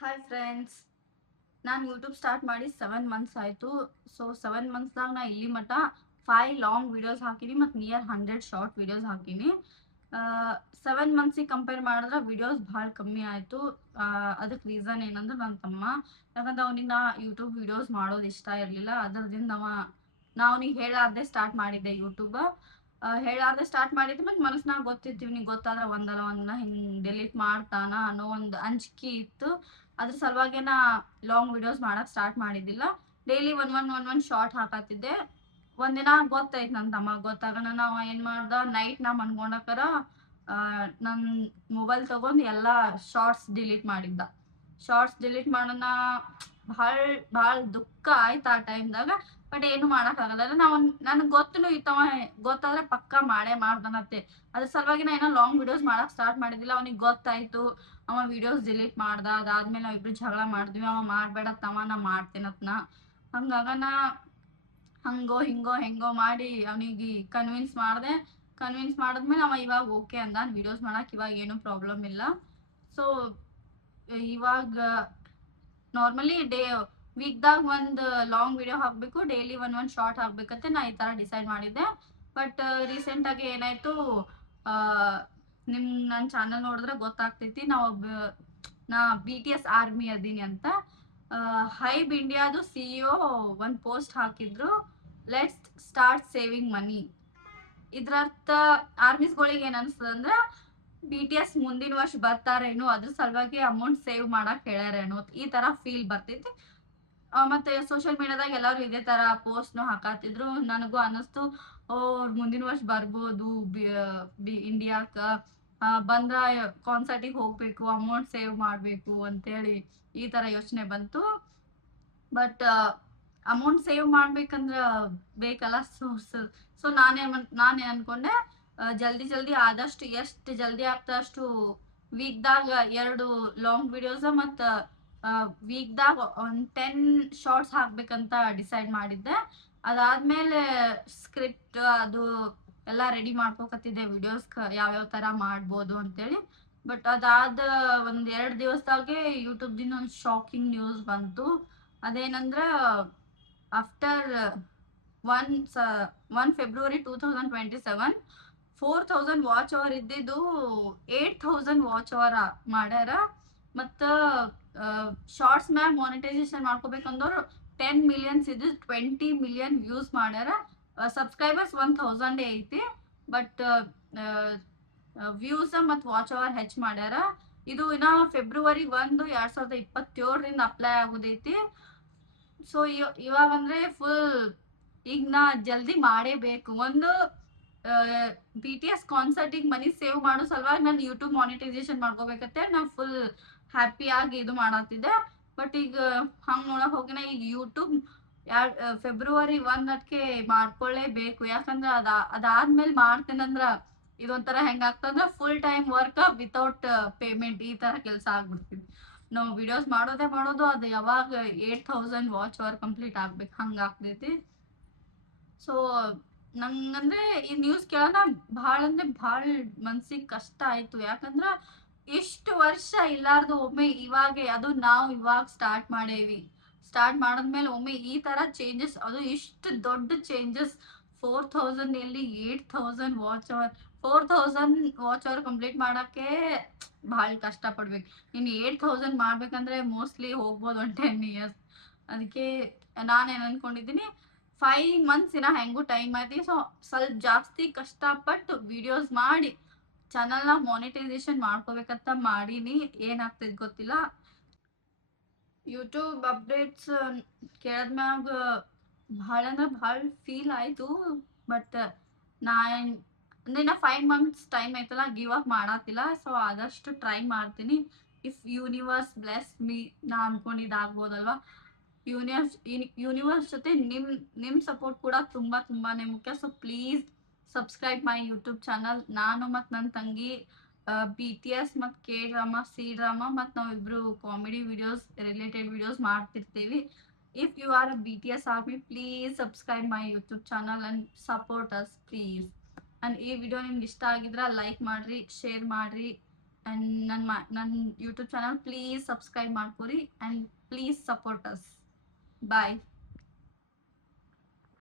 Hi friends, ನಾನು YouTube start ಮಾಡಿ 7 months ಆಯಿತು. ಸೊ 7 ಮಂತ್ಸ್ದಾಗ ನಾ ಇಲ್ಲಿ ಮಟ್ಟ 5 ಲಾಂಗ್ ವೀಡಿಯೋಸ್ ಹಾಕೀನಿ ಮತ್ತು ನಿಯರ್ 100 ಶಾರ್ಟ್ ವೀಡಿಯೋಸ್ ಹಾಕೀನಿ. 7 ಮಂತ್ಸಿಗೆ ಕಂಪೇರ್ ಮಾಡಿದ್ರೆ ವೀಡಿಯೋಸ್ ಭಾಳ ಕಮ್ಮಿ ಆಯಿತು. ಅದಕ್ಕೆ ರೀಸನ್ ಏನಂದ್ರೆ ನನ್ನ ತಮ್ಮ, ಯಾಕಂದ್ರೆ ಅವನಿಗೆ ನಾ ಯೂಟ್ಯೂಬ್ ವೀಡಿಯೋಸ್ ಮಾಡೋದು ಇಷ್ಟ ಇರಲಿಲ್ಲ. ಅದರದಿಂದ ನಾ ಅವನಿಗೆ ಹೇಳಾರ್ದೆ ಸ್ಟಾರ್ಟ್ ಮಾಡಿದ್ದೆ ಯೂಟ್ಯೂಬ್. ಹೇಳಾರ್ದೆ ಸ್ಟಾರ್ಟ್ ಮಾಡಿದ್ದೆ, ಮತ್ತು ಮನಸ್ಸಿನಾಗ ಗೊತ್ತಿತ್ತು ಇವ್ನಿಗೆ ಗೊತ್ತಾದ್ರೆ ಒಂದಲ್ಲ ಒಂದನ್ನ ಹಿಂಗೆ ಡಿಲೀಟ್ ಮಾಡ್ತಾನ ಅನ್ನೋ ಒಂದು ಅಂಜಿಕೆ ಇತ್ತು. ಅದ್ರ ಸಲುವಾಗಿ ನಾ ಲಾಂಗ್ ವಿಡಿಯೋಸ್ ಮಾಡಕ್ ಸ್ಟಾರ್ಟ್ ಮಾಡಿದ್ದಿಲ್ಲ. ಡೈಲಿ ಒಂದ್ ಶಾರ್ಟ್ ಹಾಕತ್ತಿದ್ದೆ. ಒಂದಿನ ಗೊತ್ತಾಯ್ತು ನನ್ನ ತಮ್ಮ, ಗೊತ್ತಾಗೋಣ ನಾವ್ ಏನ್ ಮಾಡ್ದ, ನೈಟ್ ನಾ ಮನ್ಕೊಂಡಕರ ನನ್ ಮೊಬೈಲ್ ತಗೊಂಡ್ ಎಲ್ಲಾ ಶಾರ್ಟ್ಸ್ ಡಿಲೀಟ್ ಮಾಡಿದ್ದ. ಶಾರ್ಟ್ಸ್ ಡಿಲೀಟ್ ಮಾಡೋಣ ಭಾಳ ಭಾಳ ದುಃಖ ಆಯ್ತು ಆ ಟೈಮ್ದಾಗ. ಬಟ್ ಏನು ಮಾಡಕ್ ಆಗಲ್ಲ. ನನಗೆ ಗೊತ್ತನು ಇತ್ತವ ಗೊತ್ತಾದ್ರೆ ಪಕ್ಕ ಮಾಡೇ ಮಾಡ್ದನತ್ತೆ. ಅದ್ರ ಸಲುವಾಗಿ ನಾ ಏನೋ ಲಾಂಗ್ ವಿಡಿಯೋಸ್ ಮಾಡಕ್ ಸ್ಟಾರ್ಟ್ ಮಾಡಿದಿಲ್ಲ. ಅವನಿಗೆ ಗೊತ್ತಾಯ್ತು, ಅವ ವಿಡಿಯೋಸ್ ಡಿಲೀಟ್ ಮಾಡ್ದ. ಅದಾದ್ಮೇಲೆ ನಾವಿಬ್ರು ಜಗಳ ಮಾಡಿದ್ವಿ. ಅವ ಮಾಡ್ಬೇಡ ತಮ್ಮ, ನಾ ಮಾಡ್ತೇನತ್ನ. ಹಂಗಾಗ ನಾ ಹಂಗೋ ಹಿಂಗೋ ಹೆಂಗೋ ಮಾಡಿ ಅವನಿಗೆ ಕನ್ವಿನ್ಸ್ ಮಾಡಿದ್ಮೇಲೆ ಅವ ಇವಾಗ ಓಕೆ ಅಂದ. ವಿಡಿಯೋಸ್ ಮಾಡಕ್ ಇವಾಗ ಏನು ಪ್ರಾಬ್ಲಮ್ ಇಲ್ಲ. ಸೊ ಇವಾಗ ನಾರ್ಮಲಿ ವೀಕ್ದಾಗ ಒಂದು ಲಾಂಗ್ ವಿಡಿಯೋ ಹಾಕ್ಬೇಕು, ಡೈಲಿ ಒಂದ್ ಶಾರ್ಟ್ ಹಾಕ್ಬೇಕಂತೆ ನಾ ಈ ತರ ಡಿಸೈಡ್ ಮಾಡಿದ್ದೆ. ಬಟ್ ರೀಸೆಂಟ್ ಆಗಿ ಏನಾಯ್ತು, ನನ್ನ ಚಾನಲ್ ನೋಡಿದ್ರೆ ಗೊತ್ತಾಗ್ತೈತಿ ನಾ BTS ಆರ್ಮಿ ಅದೀನಿ ಅಂತ. ಹೈಬ್ ಇಂಡಿಯಾದು CEO ಒಂದು ಪೋಸ್ಟ್ ಹಾಕಿದ್ರು, ಲೆಟ್ಸ್ ಸ್ಟಾರ್ಟ್ ಸೇವಿಂಗ್ ಮನಿ. ಇದ್ರರ್ಥ ಆರ್ಮೀಸ್ಗಳಿಗೆ ಏನ್ ಅನ್ಸ್ತದಂದ್ರ BTS ಮುಂದಿನ ವರ್ಷ ಬರ್ತಾರೇನು, ಅದ್ರ ಸಲುವಾಗಿ ಅಮೌಂಟ್ ಸೇವ್ ಮಾಡಕ್ ಹೇಳ್ಯಾರೇನೋ, ಈ ತರ ಫೀಲ್ ಬರ್ತೈತಿ. ಮತ್ತೆ ಸೋಷಿಯಲ್ ಮೀಡಿಯಾದಾಗ ಎಲ್ಲರೂ ಇದೇ ತರ ಪೋಸ್ಟ್ನು ಹಾಕತ್ತಿದ್ರು. ನನಗೂ ಅನಿಸ್ತು, ಮುಂದಿನ ವರ್ಷ ಬರ್ಬೋದು ಇಂಡಿಯಾಕ, ಬಂದ್ರ ಕಾನ್ಸರ್ಟಿಗೆ ಹೋಗ್ಬೇಕು, ಅಮೌಂಟ್ ಸೇವ್ ಮಾಡ್ಬೇಕು ಅಂತೇಳಿ ಈ ತರ ಯೋಚನೆ ಬಂತು. ಬಟ್ ಅಮೌಂಟ್ ಸೇವ್ ಮಾಡ್ಬೇಕಂದ್ರ ಬೇಕಲ್ಲ ಸೋರ್ಸ್. ಸೊ ನಾನೇ ಅನ್ಕೊಂಡೆ, ಜಲ್ದಿ ಆದಷ್ಟು ಎಷ್ಟು ಜಲ್ದಿ ಆಗ್ತಾ ಅಷ್ಟು ವೀಕ್ದಾಗ 2 ಲಾಂಗ್ ವಿಡಿಯೋಸ್ ಮತ್ತು ವೀಕ್ದಾಗ ಒಂದು 10 ಶಾರ್ಟ್ಸ್ ಹಾಕ್ಬೇಕಂತ ಡಿಸೈಡ್ ಮಾಡಿದ್ದೆ. ಅದಾದ್ಮೇಲೆ ಸ್ಕ್ರಿಪ್ಟ್ ಅದು ಎಲ್ಲ ರೆಡಿ ಮಾಡ್ಕೋಕತ್ತಿದ್ದೆ, ವಿಡಿಯೋಸ್ ಯಾವ್ಯಾವ ತರ ಮಾಡ್ಬೋದು ಅಂತೇಳಿ. ಬಟ್ ಅದಾದ ಒಂದ್ 2 ದಿವಸದಾಗೆ ಯೂಟ್ಯೂಬ್ದಿಂದ ಒಂದು ಶಾಕಿಂಗ್ ನ್ಯೂಸ್ ಬಂತು. ಅದೇನಂದ್ರ ಆಫ್ಟರ್ 1 ಫೆಬ್ರವರಿ 2027 4,000 ವಾಚ್ ಅವರ್ ಇದ್ದಿದ್ದು 8,000 ವಾಚ್ ಅವರ್ ಮಾಡ್ಯಾರ. ಮತ್ತು ಶಾರ್ಟ್ಸ್ ಮ್ಯಾಗ ಮಾನಿಟೈಸೇಷನ್ ಮಾಡ್ಕೋಬೇಕಂದವ್ರು 10 ಮಿಲಿಯನ್ಸ್ ಇದ್ದು 20 ಮಿಲಿಯನ್ ವ್ಯೂಸ್ ಮಾಡ್ಯಾರ. ಸಬ್ಸ್ಕ್ರೈಬರ್ಸ್ 1,000 ಐತಿ, ಬಟ್ ವ್ಯೂಸ್ ಮತ್ತು ವಾಚ್ ಅವರ್ ಹೆಚ್ಚು ಮಾಡ್ಯಾರ. ಇದು ಇನ್ನ ಫೆಬ್ರವರಿ 1, 2027ರಿಂದ ಅಪ್ಲೈ ಆಗೋದೈತಿ. ಸೊ ಇವಾಗ ಅಂದ್ರೆ ಫುಲ್ ಈಗ ನಾ ಜಲ್ದಿ ಮಾಡೇಬೇಕು. ಒಂದು BTS ಕಾನ್ಸರ್ಟಿಗೆ ಮನಿ ಸೇವ್ ಮಾಡೋ ಸಲುವಾಗಿ ನಾನು ಯೂಟ್ಯೂಬ್ ಮಾನಿಟೈಸೇಷನ್ ಮಾಡ್ಕೋಬೇಕತ್ತೆ ನಾ ಫುಲ್ ಹ್ಯಾಪಿಯಾಗಿ ಇದು ಮಾಡತ್ತಿದ್ದೆ. ಬಟ್ ಈಗ ಹಂಗೆ ನೋಡಕ್ ಹೋಗಿನ ಈಗ ಯೂಟ್ಯೂಬ್ ಫೆಬ್ರವರಿ 1 ಮಾಡ್ಕೊಳ್ಳೇಬೇಕು. ಯಾಕಂದ್ರೆ ಅದಾದ್ಮೇಲೆ ಮಾಡ್ತೇನಂದ್ರ ಇದೊಂಥರ ಹೆಂಗಾಗ್ತಂದ್ರ full time work without payment, ಈ ತರ ಕೆಲಸ ಆಗ್ಬಿಡ್ತೀವಿ. ನಾವು ವಿಡಿಯೋಸ್ ಮಾಡೋದು ಅದು ಯಾವಾಗ 8,000 ವಾಚ್ ಅವರ್ ಕಂಪ್ಲೀಟ್ ಆಗ್ಬೇಕು ಹಂಗಾಗ್ತೈತಿ. ಸೊ ನಂಗಂದ್ರೆ ಈ ನ್ಯೂಸ್ ಕೇಳೋಣ ಭಾಳ ಅಂದ್ರೆ ಭಾಳ ಮನ್ಸಿಗೆ ಕಷ್ಟ ಆಯ್ತು. ಯಾಕಂದ್ರ ಇಷ್ಟು ವರ್ಷ ಇಲ್ಲಾರ್ದು ಒಮ್ಮೆ ಇವಾಗ, ಅದು ನಾವು ಇವಾಗ ಸ್ಟಾರ್ಟ್ ಮಾಡೇವಿ. ಸ್ಟಾರ್ಟ್ ಮಾಡಿದ್ಮೇಲೆ ಒಮ್ಮೆ ಈ ತರ ಚೇಂಜಸ್, ಅದು ಇಷ್ಟು ದೊಡ್ಡ ಚೇಂಜಸ್. 4,000 ಎಲ್ಲಿ 8,000 watch hour. 4,000 watch hour complete ಮಾಡಕ್ಕೆ ಭಾಳ ಕಷ್ಟ ಪಡ್ಬೇಕು. ಇನ್ನು 8,000 ಮಾಡ್ಬೇಕಂದ್ರೆ ಮೋಸ್ಟ್ಲಿ ಹೋಗ್ಬೋದು ಒಂದು 10 ಇಯರ್ಸ್. ಅದಕ್ಕೆ ನಾನೇನು ಅನ್ಕೊಂಡಿದ್ದೀನಿ, 5 ಮಂತ್ಸ್ ಇನ್ನ ಹೆಂಗೂ ಟೈಮ್ ಐತಿ. ಸೊ ಸ್ವಲ್ಪ ಜಾಸ್ತಿ ಕಷ್ಟಪಟ್ಟು ವಿಡಿಯೋಸ್ ಮಾಡಿ ಚಾನಲ್ನ ಮಾನಿಟೈಸೇಷನ್ ಮಾಡ್ಕೋಬೇಕಂತ ಮಾಡೀನಿ. ಏನಾಗ್ತೈತಿ ಗೊತ್ತಿಲ್ಲ. ಯೂಟ್ಯೂಬ್ ಅಪ್ಡೇಟ್ಸ್ ಕೇಳಿದ್ಮ್ಯಾಗ ಭಾಳ ಅಂದ್ರೆ ಭಾಳ ಫೀಲ್ ಆಯ್ತು. ಬಟ್ ಅಂದ್ರೆ ನಾ 5 ಮಂತ್ಸ್ ಟೈಮ್ ಐತಲ್ಲ, ಗಿವ್ ಅಪ್ ಮಾಡತ್ತಿಲ್ಲ. ಸೊ ಆದಷ್ಟು ಟ್ರೈ ಮಾಡ್ತೀನಿ. ಇಫ್ ಯೂನಿವರ್ಸ್ ಬ್ಲೆಸ್ ಮೀ, ನಾ ಅನ್ಕೊಂಡಿದ್ದಾಗ್ಬೋದಲ್ವಾ. ಯೂನಿವರ್ಸ್ ಜೊತೆ ನಿಮ್ ಸಪೋರ್ಟ್ ಕೂಡ ತುಂಬಾನೇ ಮುಖ್ಯ. So please subscribe my YouTube channel. ನಾನು ಮತ್ತು ನನ್ನ ತಂಗಿ BTS ಮತ್ತು K-ಡ್ರಾಮಾ, C-ಡ್ರಾಮಾ ಮತ್ತು ನಾವಿಬ್ರು ಕಾಮಿಡಿ ವಿಡಿಯೋಸ್, ರಿಲೇಟೆಡ್ ವಿಡಿಯೋಸ್ ಮಾಡ್ತಿರ್ತೀವಿ. If you are a BTS army, please subscribe my YouTube channel and support us please. And ಈ ವಿಡಿಯೋ ನಿಮ್ಗೆ ಇಷ್ಟ ಆಗಿದ್ರೆ ಲೈಕ್ ಮಾಡ್ರಿ, ಶೇರ್ ಮಾಡ್ರಿ ಆ್ಯಂಡ್ ನನ್ನ ಯೂಟ್ಯೂಬ್ ಚಾನಲ್ ಪ್ಲೀಸ್ ಸಬ್ಸ್ಕ್ರೈಬ್ ಮಾಡ್ಕೊರಿ and please support us. Bye.